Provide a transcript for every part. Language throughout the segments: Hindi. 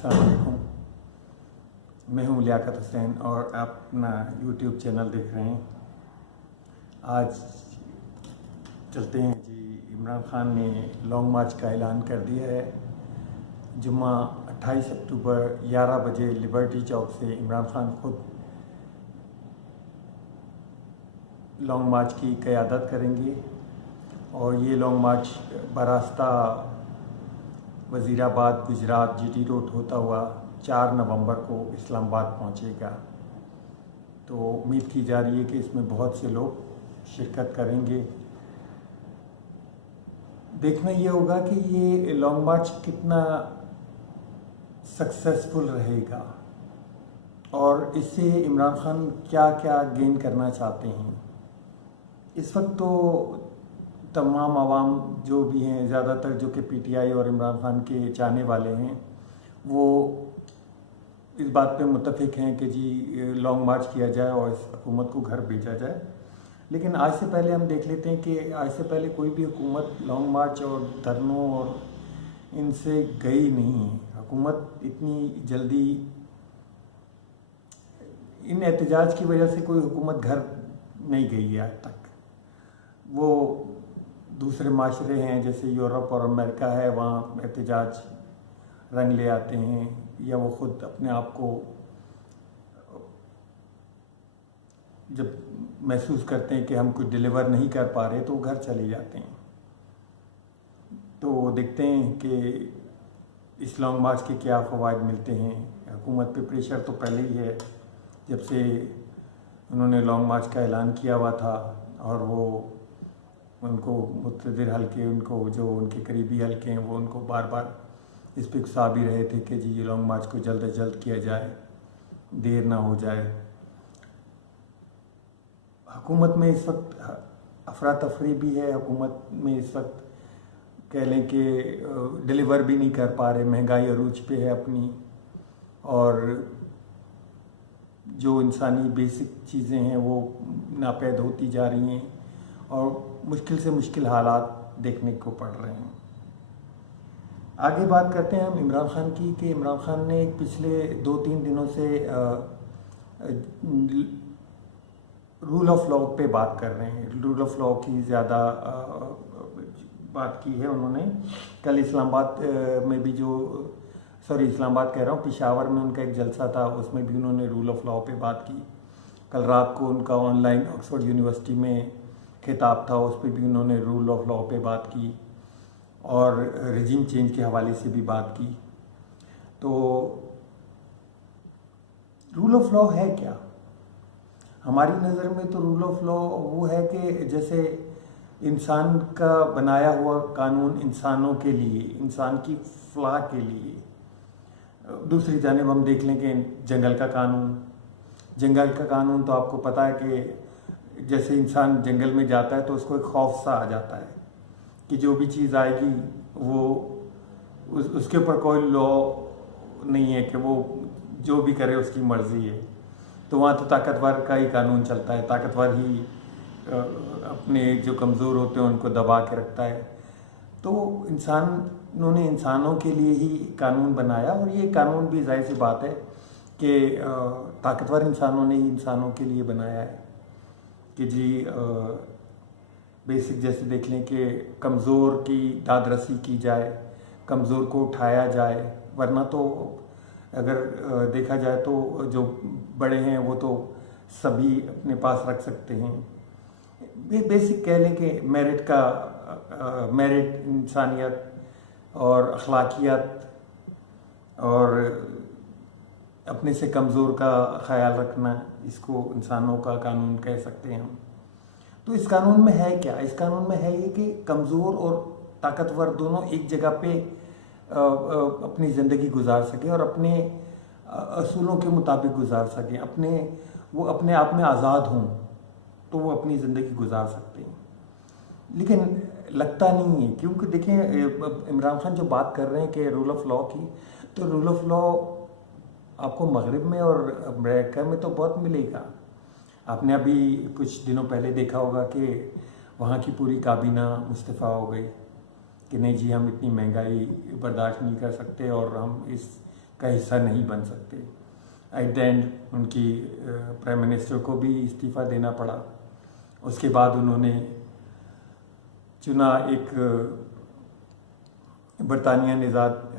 अस्सलाम वालेकुम। मैं हूं लियाकत हुसैन और आप अपना यूट्यूब चैनल देख रहे हैं। आज चलते हैं जी। इमरान खान ने लॉन्ग मार्च का ऐलान कर दिया है। जुम्मा 28 अक्टूबर 11 बजे लिबर्टी चौक से इमरान खान खुद लॉन्ग मार्च की क़यादत करेंगे और ये लॉन्ग मार्च बरास्ता वज़ीराबाद गुजरात जीटी रोड होता हुआ 4 नवंबर को इस्लामाबाद पहुंचेगा। तो उम्मीद की जा रही है कि इसमें बहुत से लोग शिरकत करेंगे। देखना ये होगा कि ये लॉन्ग मार्च कितना सक्सेसफुल रहेगा और इससे इमरान खान क्या क्या गेन करना चाहते हैं। इस वक्त तो तमाम आवाम जो भी हैं, ज़्यादातर जो कि पीटीआई और इमरान खान के चाहने वाले हैं, वो इस बात पे मुत्तफिक हैं कि जी लॉन्ग मार्च किया जाए और इस हुकूमत को घर भेजा जाए। लेकिन आज से पहले हम देख लेते हैं कि आज से पहले कोई भी हुकूमत लॉन्ग मार्च और धरनों और इनसे गई नहीं है। हुकूमत इतनी जल्दी इन एहतजाज की वजह से कोई हुकूमत घर नहीं गई है आज तक। वो दूसरे माशरे हैं जैसे यूरोप और अमेरिका है, वहाँ एहतजाज रंग ले आते हैं या वो ख़ुद अपने आप को जब महसूस करते हैं कि हम कुछ डिलीवर नहीं कर पा रहे तो घर चले जाते हैं। तो देखते हैं कि इस लॉन्ग मार्च के क्या फ़वाइद मिलते हैं। हुकूमत पे प्रेशर तो पहले ही है, जब से उन्होंने लॉन्ग मार्च का ऐलान किया हुआ था और वो उनको मुक़तदिर हल्के, उनको जो उनके करीबी हल्के हैं, वो उनको बार बार इस पर उकसा भी रहे थे कि जी ये लॉन्ग मार्च को जल्द अज जल्द किया जाए, देर ना हो जाए। हुकूमत में इस वक्त अफरा तफरी भी है। हुकूमत में इस वक्त कह लें कि डिलीवर भी नहीं कर पा रहे, महंगाई अरूज पे है अपनी, और जो इंसानी बेसिक चीज़ें हैं वो नापैद होती जा रही हैं और मुश्किल से मुश्किल हालात देखने को पड़ रहे हैं। आगे बात करते हैं हम इमरान खान की कि इमरान खान ने पिछले 2-3 दिनों से रूल ऑफ लॉ पे बात कर रहे हैं। रूल ऑफ लॉ की ज़्यादा बात की है उन्होंने। कल इस्लामाबाद में भी इस्लामाबाद कह रहा हूँ, पेशावर में उनका एक जलसा था, उसमें भी उन्होंने रूल ऑफ लॉ पे बात की। कल रात को उनका ऑनलाइन ऑक्सफोर्ड यूनिवर्सिटी में खिताब था, उस पर भी उन्होंने रूल ऑफ लॉ पे बात की और रिजीम चेंज के हवाले से भी बात की। तो रूल ऑफ लॉ है क्या? हमारी नज़र में तो रूल ऑफ लॉ वो है कि जैसे इंसान का बनाया हुआ कानून इंसानों के लिए, इंसान की फलाह के लिए। दूसरी जानिब हम देख लें कि जंगल का कानून तो आपको पता है कि जैसे इंसान जंगल में जाता है तो उसको एक खौफ सा आ जाता है कि जो भी चीज़ आएगी वो उसके ऊपर कोई लॉ नहीं है कि वो जो भी करे उसकी मर्ज़ी है। तो वहाँ तो ताकतवर का ही कानून चलता है, ताकतवर ही अपने जो कमज़ोर होते हैं उनको दबा के रखता है। तो इंसानों ने इंसानों के लिए ही कानून बनाया और ये कानून भी जाहिर सी बात है कि ताकतवर इंसानों ने ही इंसानों के लिए बनाया है कि जी बेसिक जैसे देख लें कि कमज़ोर की दादरसी की जाए, कमज़ोर को उठाया जाए, वरना तो अगर देखा जाए तो जो बड़े हैं वो तो सभी अपने पास रख सकते हैं। बेसिक कह लें कि मेरिट इंसानियत और अखलाकियत और अपने से कमज़ोर का ख्याल रखना, इसको इंसानों का कानून कह सकते हैं हम। तो इस कानून में है क्या? इस कानून में है ये कि कमज़ोर और ताकतवर दोनों एक जगह पे अपनी ज़िंदगी गुजार सके और अपने असूलों के मुताबिक गुजार सकें, वो अपने आप में आज़ाद हों तो वो अपनी ज़िंदगी गुजार सकते हैं। लेकिन लगता नहीं है, क्योंकि देखें इमरान खान जो बात कर रहे हैं कि रूल ऑफ लॉ की, तो रूल ऑफ लॉ आपको मगरिब में और अमेरिका में तो बहुत मिलेगा। आपने अभी कुछ दिनों पहले देखा होगा कि वहाँ की पूरी काबीना मुस्तफ़ा हो गई कि नहीं जी हम इतनी महंगाई बर्दाश्त नहीं कर सकते और हम इस का हिस्सा नहीं बन सकते। एट द एंड उनकी प्राइम मिनिस्टर को भी इस्तीफ़ा देना पड़ा। उसके बाद उन्होंने चुना एक बरतानिया निजात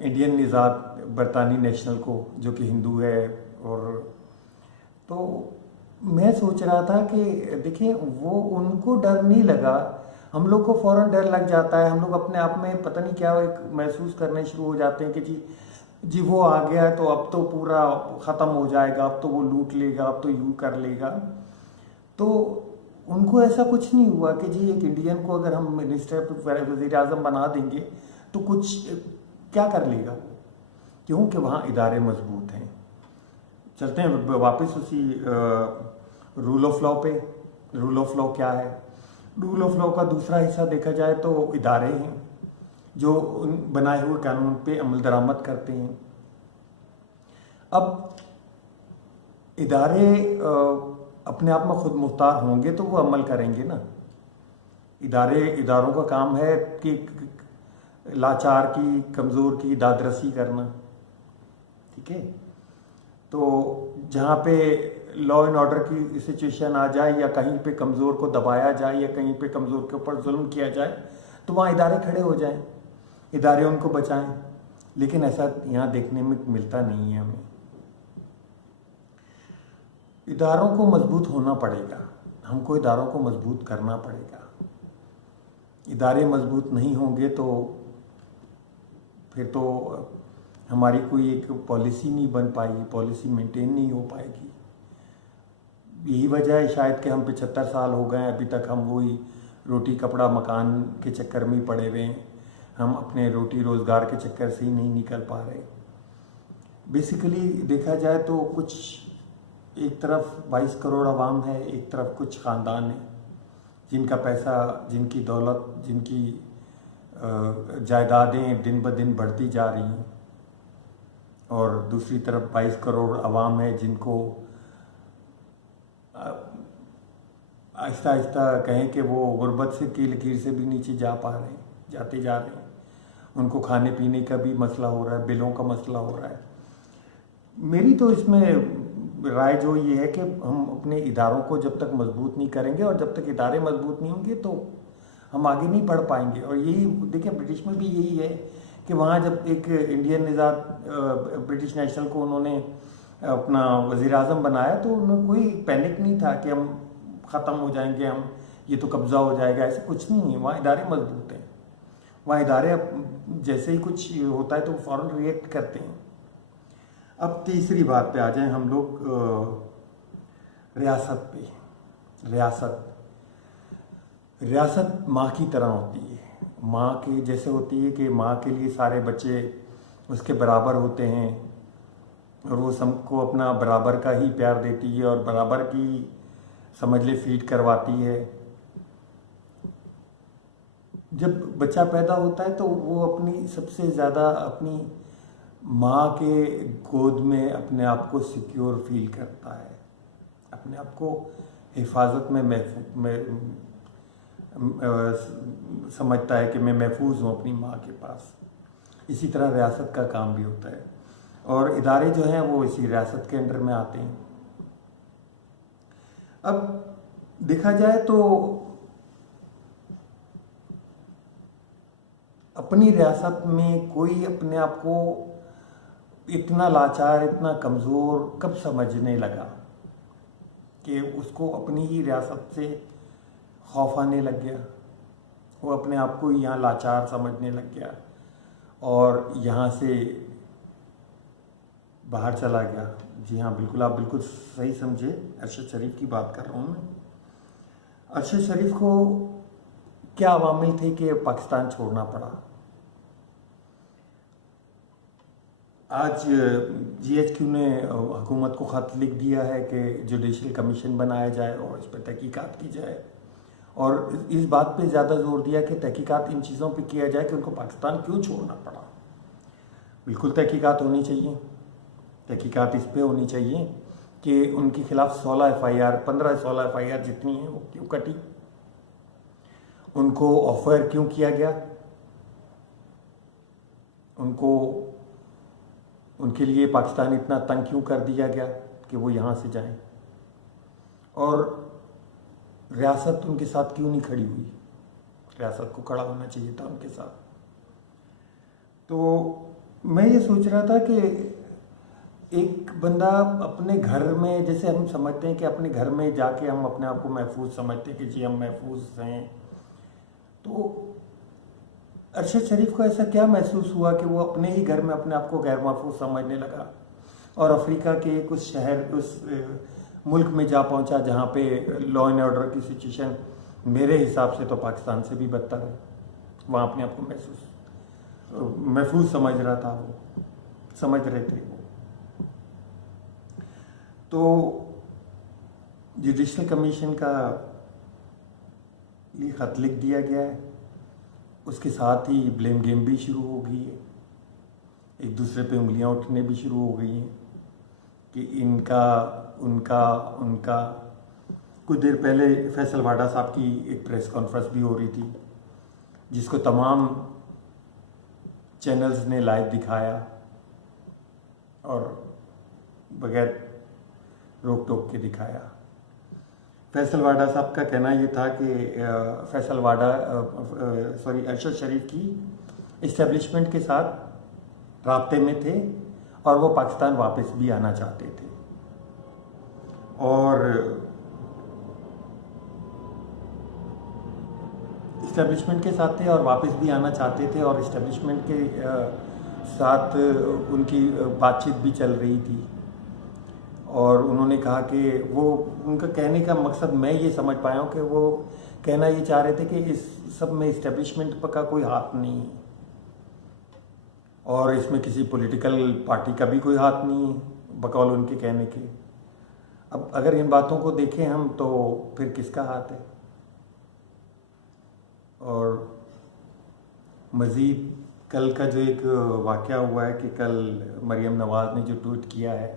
इंडियन निजात बरतानी नेशनल को, जो कि हिंदू है। और तो मैं सोच रहा था कि देखिए, वो उनको डर नहीं लगा, हम लोग को फ़ौरन डर लग जाता है। हम लोग अपने आप में पता नहीं क्या एक महसूस करने शुरू हो जाते हैं कि जी वो आ गया है तो अब तो पूरा ख़त्म हो जाएगा, अब तो वो लूट लेगा, अब तो यूँ कर लेगा। तो उनको ऐसा कुछ नहीं हुआ कि जी एक इंडियन को अगर हम मिनिस्टर वज़ीर आज़म बना देंगे तो कुछ क्या कर लेगा वो, क्योंकि वहाँ इदारे मजबूत हैं। चलते हैं वापस उसी रूल ऑफ लॉ पे। रूल ऑफ लॉ क्या है? रूल ऑफ लॉ का दूसरा हिस्सा देखा जाए तो इदारे हैं जो उन बनाए हुए कानून पे अमल दरामद करते हैं। अब इदारे अपने आप में खुद मुख्तार होंगे तो वो अमल करेंगे ना। इदारों का काम है कि लाचार की, कमज़ोर की दादरसी करना, ठीक है। तो जहाँ पे लॉ एंड ऑर्डर की सिचुएशन आ जाए, या कहीं पे कमज़ोर को दबाया जाए, या कहीं पे कमज़ोर के ऊपर जुल्म किया जाए, तो वहाँ इदारे खड़े हो जाएं, इदारे उनको बचाएं। लेकिन ऐसा यहाँ देखने में मिलता नहीं है हमें। इदारों को मजबूत होना पड़ेगा, हमको इदारों को मजबूत करना पड़ेगा। इदारे मजबूत नहीं होंगे तो फिर तो हमारी कोई एक पॉलिसी नहीं बन पाएगी, पॉलिसी मेंटेन नहीं हो पाएगी। यही वजह है शायद कि हम 75 साल हो गए अभी तक हम वही रोटी कपड़ा मकान के चक्कर में ही पड़े हुए हैं। हम अपने रोटी रोज़गार के चक्कर से ही नहीं निकल पा रहे। बेसिकली देखा जाए तो कुछ एक तरफ 22 करोड़ आवाम है, एक तरफ कुछ ख़ानदान है जिनका पैसा, जिनकी दौलत, जिनकी जायदादें दिन ब दिन बढ़ती जा रही हैं, और दूसरी तरफ 22 करोड़ आवाम है जिनको आहिस्ता आहिस्ता कहें कि वो गुर्बत से की लकीर से भी नीचे जाते जा रहे हैं। उनको खाने पीने का भी मसला हो रहा है, बिलों का मसला हो रहा है। मेरी तो इसमें राय जो ये है कि हम अपने इदारों को जब तक मजबूत नहीं करेंगे, और जब तक इदारे मजबूत नहीं होंगे, तो हम आगे नहीं बढ़ पाएंगे। और यही देखिए, ब्रिटिश में भी यही है कि वहाँ जब एक इंडियन निजात ब्रिटिश नेशनल को उन्होंने अपना वज़ीर आज़म बनाया, तो उन्हें कोई पैनिक नहीं था कि हम ख़त्म हो जाएंगे, हम ये तो कब्ज़ा हो जाएगा, ऐसा कुछ नहीं है। वहाँ इदारे मजबूत हैं, वहाँ इदारे जैसे ही कुछ होता है तो फ़ौरन रिएक्ट करते हैं। अब तीसरी बात पे आ जाएं हम लोग, रियासत पे। रियासत माँ की तरह होती है, माँ की जैसे होती है कि माँ के लिए सारे बच्चे उसके बराबर होते हैं, और वो सबको अपना बराबर का ही प्यार देती है, और बराबर की समझ ले फीड करवाती है। जब बच्चा पैदा होता है तो वो अपनी सबसे ज़्यादा अपनी माँ के गोद में अपने आप को सिक्योर फील करता है, अपने आप को हिफाजत में समझता है कि मैं महफूज हूँ अपनी माँ के पास। इसी तरह रियासत का काम भी होता है, और इदारे जो हैं वो इसी रियासत के अंडर में आते हैं। अब देखा जाए तो अपनी रियासत में कोई अपने आप को इतना लाचार, इतना कमज़ोर कब समझने लगा कि उसको अपनी ही रियासत से खौफ आने लग गया। वो अपने आप को यहाँ लाचार समझने लग गया और यहाँ से बाहर चला गया। जी हाँ, बिल्कुल, आप बिल्कुल सही समझे। अरशद शरीफ की बात कर रहा हूँ मैं। अरशद शरीफ को क्या अवामिल थे कि पाकिस्तान छोड़ना पड़ा? आज GHQ ने हुकूमत को ख़त लिख दिया है कि जुडिशल कमीशन बनाया जाए और इस पर तहकीकात की जाए, और इस बात पे ज़्यादा जोर दिया कि तहकीकात इन चीज़ों पे किया जाए कि उनको पाकिस्तान क्यों छोड़ना पड़ा। बिल्कुल तहकीकात होनी चाहिए। तहकीकात इस पे होनी चाहिए कि उनके खिलाफ 16 FIR, 15-16 FIR जितनी हैं वो क्यों कटी, उनको ऑफर क्यों किया गया, उनको उनके लिए पाकिस्तान इतना तंग क्यों कर दिया गया कि वो यहाँ से जाएं, और रियासत उनके साथ क्यों नहीं खड़ी हुई। रियासत को खड़ा होना चाहिए था उनके साथ। तो मैं ये सोच रहा था कि एक बंदा अपने घर में, जैसे हम समझते हैं कि अपने घर में जाके हम अपने आप को महफूज समझते हैं कि जी हम महफूज हैं, तो अरशद शरीफ को ऐसा क्या महसूस हुआ कि वो अपने ही घर में अपने आप को गैर महफूज समझने लगा और अफ्रीका के कुछ शहर, उस मुल्क में जा पहुंचा जहाँ पे लॉ एंड ऑर्डर की सिचुएशन मेरे हिसाब से तो पाकिस्तान से भी बदतर है। वहाँ अपने आप को महफूज समझ रहा था, वो समझ रहे थे वो। तो जुडिशल कमीशन का ये खत लिख दिया गया है, उसके साथ ही ब्लेम गेम भी शुरू हो गई है, एक दूसरे पे उंगलियां उठने भी शुरू हो गई हैं कि इनका उनका उनका। कुछ देर पहले फैसल वाडा साहब की एक प्रेस कॉन्फ्रेंस भी हो रही थी जिसको तमाम चैनल्स ने लाइव दिखाया और बगैर रोक टोक के दिखाया। फैसल वाडा साहब का कहना ये था कि अरशद शरीफ की इस्टेब्लिशमेंट के साथ राब्ते में थे और वो पाकिस्तान वापस भी आना चाहते थे, और इस्टेब्लिशमेंट के साथ थे और वापस भी आना चाहते थे, और इस्टेब्लिशमेंट के साथ उनकी बातचीत भी चल रही थी। और उन्होंने कहा कि वो, उनका कहने का मकसद मैं ये समझ पाया हूँ कि वो कहना ये चाह रहे थे कि इस सब में इस्टेब्लिशमेंट का कोई हाथ नहीं है और इसमें किसी पॉलिटिकल पार्टी का भी कोई हाथ नहीं है, बकौल उनके कहने के। अब अगर इन बातों को देखें हम तो फिर किसका हाथ है। और मज़ीद कल का जो एक वाक़या हुआ है कि कल मरियम नवाज़ ने जो ट्वीट किया है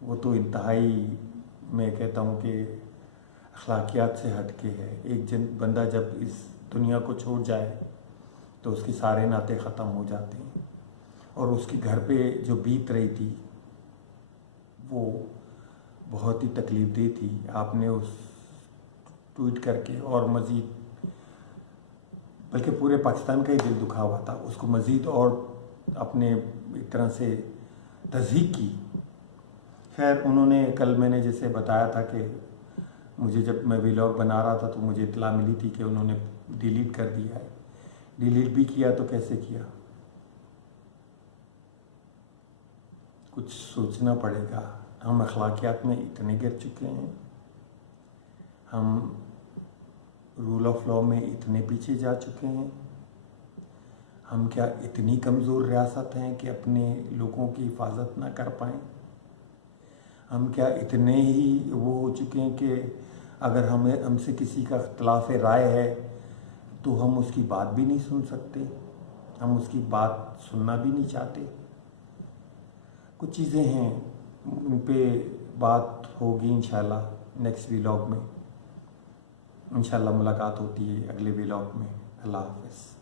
वो तो इंतहाई, मैं कहता हूँ कि अखलाकियात से हट के है। एक बंदा जब इस दुनिया को छोड़ जाए तो उसके सारे नाते ख़त्म हो जाते हैं, और उसके घर पे जो बीत रही थी वो बहुत ही तकलीफ़देह थी। आपने उस ट्वीट करके, और मज़ीद बल्कि पूरे पाकिस्तान का ही दिल दुखा हुआ था, उसको मज़ीद और अपने एक तरह से तज़हीक की। खैर उन्होंने, कल मैंने जैसे बताया था कि मुझे जब मैं व्लॉग बना रहा था तो मुझे इत्तला मिली थी कि उन्होंने डिलीट कर दिया है। डिलीट भी किया तो कैसे किया, कुछ सोचना पड़ेगा। हम अखलाकियात में इतने गिर चुके हैं, हम रूल ऑफ लॉ में इतने पीछे जा चुके हैं, हम क्या इतनी कमज़ोर रियासत हैं कि अपने लोगों की हिफाजत ना कर पाएँ। हम क्या इतने ही वो हो चुके हैं कि अगर हमसे किसी का इख्तिलाफ़ राय है तो हम उसकी बात भी नहीं सुन सकते, हम उसकी बात सुनना भी नहीं चाहते। कुछ चीज़ें हैं, उन पे बात होगी इंशाल्लाह नेक्स्ट व्लॉग में। इंशाल्लाह मुलाकात होती है अगले व्लॉग में। अल्लाह हाफ़िज़।